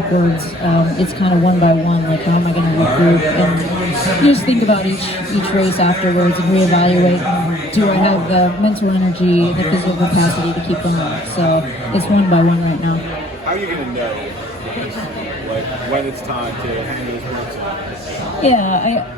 backwards. It's kind of one by one, like how am I going to regroup, and you just think about each race afterwards and reevaluate. Do I have the mental energy and the physical capacity to keep going? So it's one by one right now. How are you going to know when it's time to handle this work? Yeah,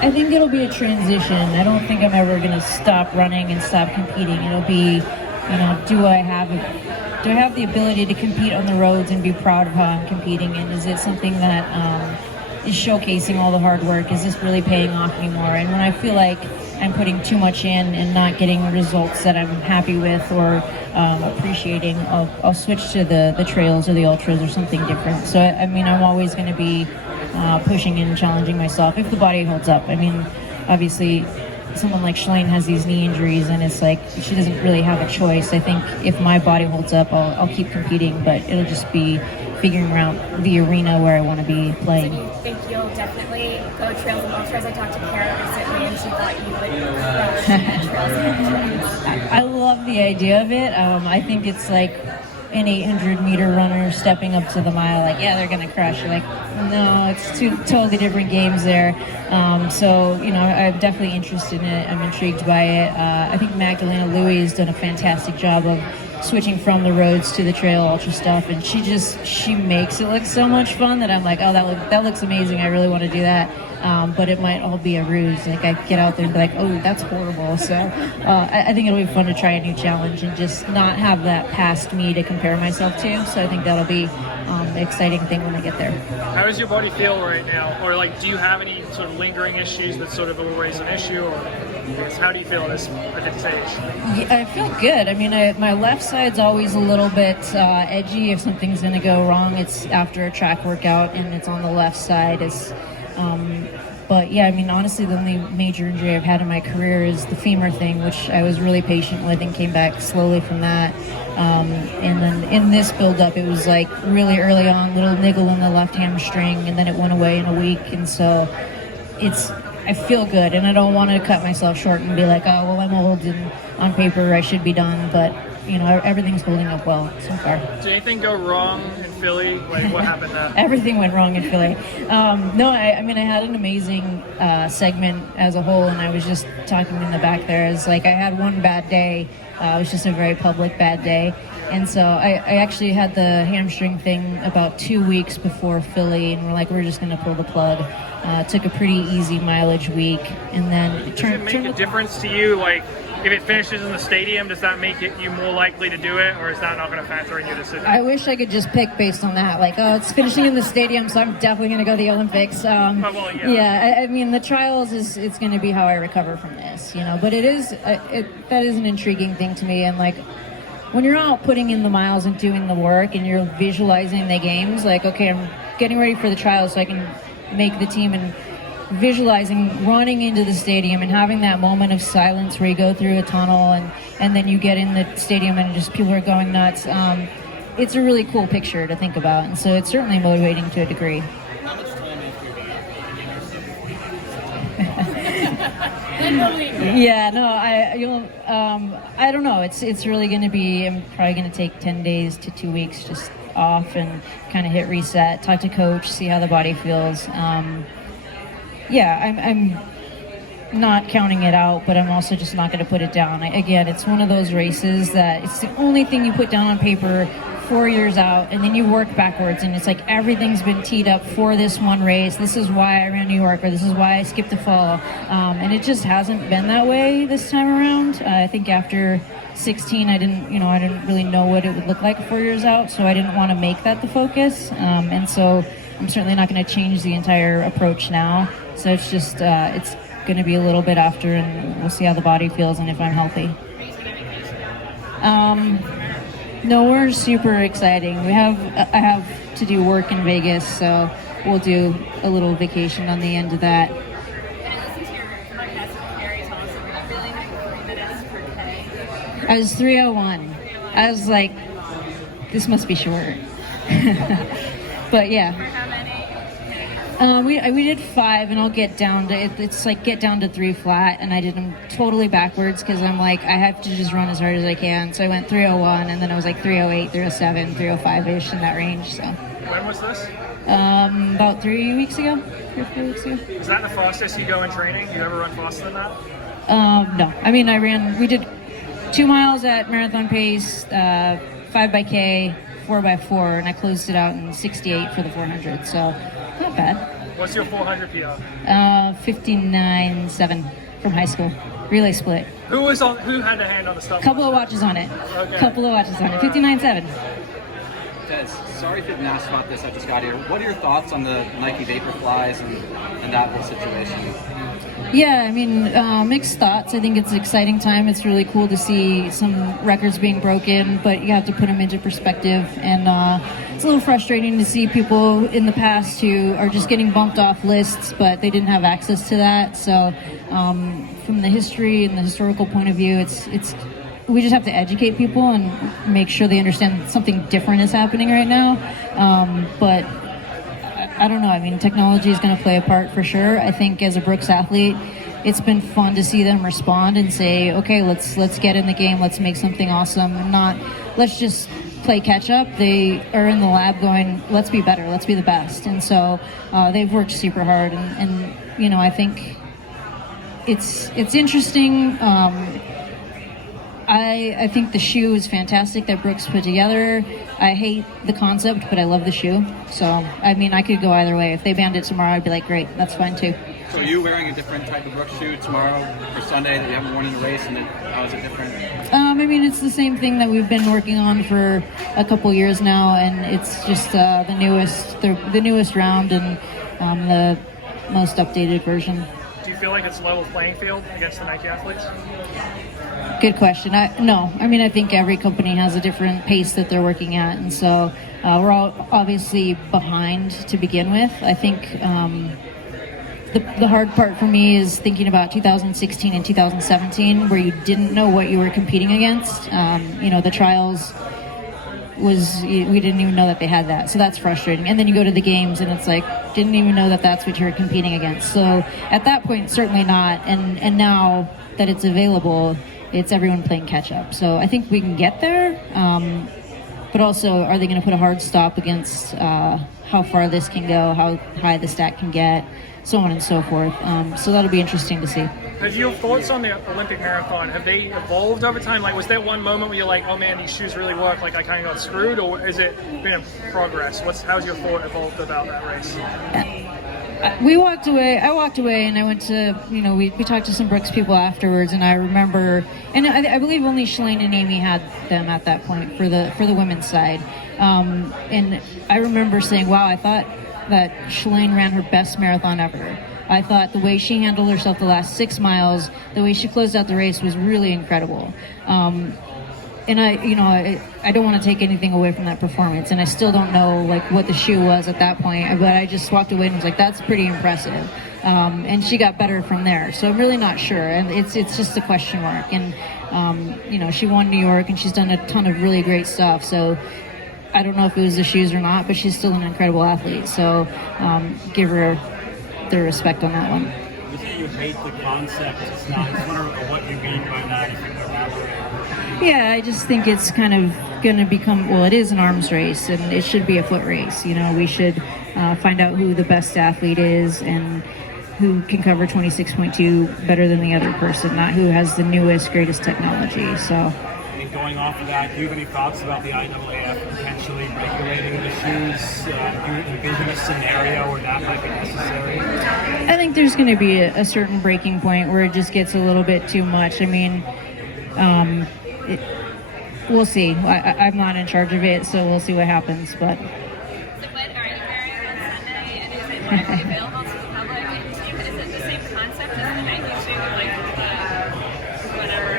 I think it'll be a transition. I don't think I'm ever going to stop running and stop competing. It'll be, do I have the ability to compete on the roads and be proud of how I'm competing? And is it something that is showcasing all the hard work? Is this really paying off anymore? And when I feel like I'm putting too much in and not getting results that I'm happy with or appreciating, I'll switch to the trails or the ultras or something different. So, I'm always going to be pushing and challenging myself if the body holds up. Obviously, someone like Shalane has these knee injuries, and it's like she doesn't really have a choice. I think if my body holds up, I'll keep competing, but it'll just be figuring out the arena where I want to be playing. So do you think you'll definitely go trails and ultras? I talked to Kara recently, and she thought you would trails and ultras. I love the idea of it. I think it's like an 800-meter runner stepping up to the mile, like, yeah, they're going to crush. Like, no, it's two totally different games there. I'm definitely interested in it. I'm intrigued by it. I think Magdalena Louis has done a fantastic job of switching from the roads to the trail ultra stuff, and she makes it look so much fun that I'm like, oh, that looks amazing. I really want to do that. But it might all be a ruse. Like, I get out there and be like, oh, that's horrible. So I think it'll be fun to try a new challenge and just not have that past me to compare myself to. So I think that'll be an exciting thing when I get there. How does your body feel right now? Or do you have any sort of lingering issues that sort of always an issue? Or how do you feel at this age? I feel good. My left side's always a little bit edgy. If something's going to go wrong, it's after a track workout and it's on the left side. But yeah, honestly, the only major injury I've had in my career is the femur thing, which I was really patient with and came back slowly from that. And then in this build-up, it was like really early on, little niggle in the left hamstring, and then it went away in a week. And so I feel good, and I don't want to cut myself short and be like, oh, well, I'm old and on paper I should be done. But everything's holding up well so far. Did anything go wrong in Philly? What happened there? Everything went wrong in Philly. No, I had an amazing segment as a whole, and I was just talking in the back there. It's like I had one bad day. It was just a very public bad day. And so I actually had the hamstring thing about 2 weeks before Philly, and we're just going to pull the plug. Took a pretty easy mileage week, and then Does it make a difference to you? If it finishes in the stadium, does that make you more likely to do it, or is that not going to factor in your decision? I wish I could just pick based on that. It's finishing in the stadium, so I'm definitely going to go to the Olympics. The trials it's going to be how I recover from this, But it is that is an intriguing thing to me, and when you're out putting in the miles and doing the work, and you're visualizing the games, okay, I'm getting ready for the trials so I can make the team, and visualizing running into the stadium and having that moment of silence where you go through a tunnel and then you get in the stadium and just people are going nuts. It's a really cool picture to think about, and so it's certainly motivating to a degree. Yeah, no, I don't know. It's really going to be. I'm probably going to take 10 days to 2 weeks just off and kind of hit reset, talk to coach, see how the body feels. I'm not counting it out, but I'm also just not going to put it down. Again, it's one of those races that it's the only thing you put down on paper 4 years out, and then you work backwards, and it's like everything's been teed up for this one race. This is why I ran New York, or this is why I skipped the fall. And it just hasn't been that way this time around. I think after 16, I didn't really know what it would look like 4 years out, so I didn't want to make that the focus. And so I'm certainly not going to change the entire approach now. So it's just, it's going to be a little bit after, and we'll see how the body feels and if I'm healthy. No, we're super exciting. I have to do work in Vegas, so we'll do a little vacation on the end of that. I was 3:01. I was like, this must be short. But yeah. We did 5, and I'll get down to it's like get down to 3 flat, and I did them totally backwards because I'm like I have to just run as hard as I can. So I went 3:01, and then I was like 3:08, 3:07, 3:05ish in that range. So. When was this? About 3 weeks ago, 3 or 4 weeks ago. Is that the fastest you go in training? Do you ever run faster than that? No, I mean, we did 2 miles at marathon pace, 5x, 4x4, and I closed it out in 68 for the 400, so not bad. What's your 400 PR? 59.7 from high school, relay split. Who had the hand on the stop? Couple of watches on it. Okay. Couple of watches on it. 59.7. Des, sorry if you didn't ask about this, I just got here. What are your thoughts on the Nike Vaporflies and that whole situation? Yeah, I mean, mixed thoughts. I think it's an exciting time. It's really cool to see some records being broken, but you have to put them into perspective. And it's a little frustrating to see people in the past who are just getting bumped off lists, but they didn't have access to that. So from the history and the historical point of view, we just have to educate people and make sure they understand something different is happening right now. But I don't know. I mean, technology is going to play a part for sure. I think as a Brooks athlete, it's been fun to see them respond and say, okay, let's get in the game. Let's make something awesome, and not let's just play catch up. They are in the lab going, let's be better. Let's be the best. And so they've worked super hard. And you know, I think it's interesting. I think the shoe is fantastic that Brooks put together. I hate the concept, but I love the shoe. So, I mean, I could go either way. If they banned it tomorrow, I'd be like, great, that's fine too. So are you wearing a different type of Brooks shoe tomorrow or Sunday that you haven't worn in the race, and how is it different? I mean, it's the same thing that we've been working on for a couple years now, and it's just the newest round and the most updated version. Do you feel like it's level playing field against the Nike athletes? Good question. No. I mean, I think every company has a different pace that they're working at, and so we're all obviously behind to begin with. I think the hard part for me is thinking about 2016 and 2017, where you didn't know what you were competing against. You know, the trials we didn't even know that they had that, so that's frustrating. And then you go to the games, and it's like, didn't even know that that's what you were competing against. So at that point, certainly not. And now that it's available, it's everyone playing catch up. So I think we can get there, but also, are they going to put a hard stop against how far this can go, how high the stack can get, so on and so forth. So that'll be interesting to see. Have your thoughts on the Olympic marathon, have they evolved over time? Like, was there one moment where you're like, oh man, these shoes really work, like I kind of got screwed, or has it been a progress? How's your thought evolved about that race? I walked away and I went to, you know, we talked to some Brooks people afterwards, and I remember, and I believe only Shalane and Amy had them at that point for the women's side. And I remember saying, wow, I thought that Shalane ran her best marathon ever. I thought the way she handled herself the last 6 miles, the way she closed out the race was really incredible. And I don't want to take anything away from that performance, and I still don't know like what the shoe was at that point, but I just walked away and was like, that's pretty impressive. And she got better from there, so I'm really not sure, and it's just a question mark. And you know, she won New York, and she's done a ton of really great stuff, so I don't know if it was the shoes or not, but she's still an incredible athlete, so give her the respect on that one. You say you hate the concept. It's not. I was wondering what you mean by that. If you can elaborate. Yeah, I just think it's kind of going to become, well, it is an arms race, and it should be a foot race. You know, we should find out who the best athlete is and who can cover 26.2 better than the other person, not who has the newest, greatest technology. So, And going off of that, do you have any thoughts about the IAAF potentially regulating the shoes? Do you envision a scenario where that might be necessary? I think there's going to be a certain breaking point where it just gets a little bit too much. I mean, we'll see. I'm not in charge of it, so we'll see what happens. But So what are you wearing on Sunday, and is it widely available to the public? And is it the same concept as the Nike shoe, like whatever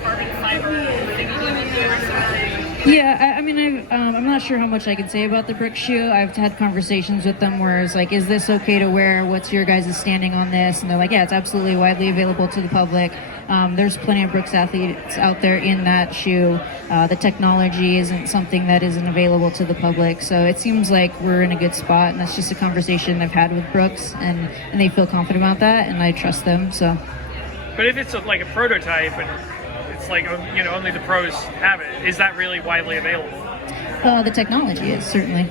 carbon fiber thing you need to do or something? yeah, I mean, I'm not sure how much I can say about the Brooks shoe. I've had conversations with them where it's like, is this okay to wear? What's your guys' standing on this? And they're like, yeah, it's absolutely widely available to the public. There's plenty of Brooks athletes out there in that shoe. The technology isn't something that isn't available to the public. So it seems like we're in a good spot, and that's just a conversation I've had with Brooks, and they feel confident about that, and I trust them. So, But if it's like a prototype and it's like, you know, only the pros have it, is that really widely available? the technology is certainly.